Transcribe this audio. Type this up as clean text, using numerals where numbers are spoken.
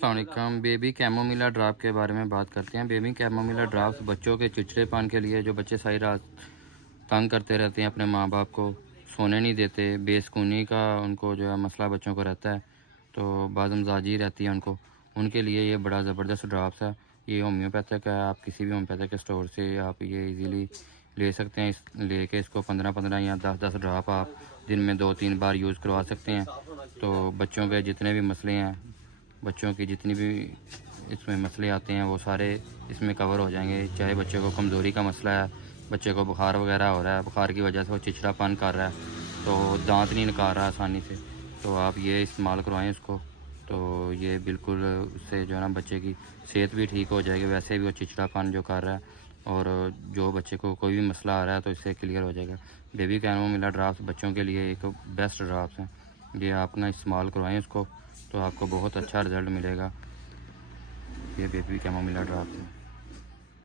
अस्सलामुअलैकुम। Baby chamomilla drop के बारे में बात करते हैं। बेबी कैमोमिला ड्राप्स बच्चों के चिड़चिड़ेपन के लिए, जो बच्चे सारी रात तंग करते रहते हैं अपने माँ बाप को, सोने नहीं देते, बेसुकूनी का उनको जो है मसला बच्चों को रहता है, तो बाज़मजाजी रहती है उनके लिए ये बड़ा ज़बरदस्त ड्राप्स है। ये होम्योपैथिक है। आप किसी भी होम्योपैथिक स्टोर से आप ये इजीली ले सकते हैं। लेके इसको 15-15 या 10-10 ड्राप आप दिन में 2-3 बार यूज़ करवा सकते हैं। तो बच्चों के जितने भी मसले हैं, बच्चों की जितनी भी इसमें मसले आते हैं, वो सारे इसमें कवर हो जाएंगे। चाहे बच्चे को कमज़ोरी का मसला है, बच्चे को बुखार वगैरह हो रहा है, बुखार की वजह से वो चिड़चिड़ापन कर रहा है, तो दांत नहीं निकाल रहा आसानी से, तो आप ये इस्तेमाल करवाएं इसको। तो ये बिल्कुल उससे जो है ना बच्चे की सेहत भी ठीक हो जाएगी। वैसे भी वो चिड़चिड़ापन जो कर रहा है, और जो बच्चे को कोई भी मसला आ रहा है तो इससे क्लियर हो जाएगा। बेबी कैमोमिला ड्राप्स बच्चों के लिए एक बेस्ट ड्राप्स हैं। ये आप ना इस्तेमाल करवाएं इसको, तो आपको बहुत अच्छा रिज़ल्ट मिलेगा। ये बेबी कैमोमिला ड्राप्स है।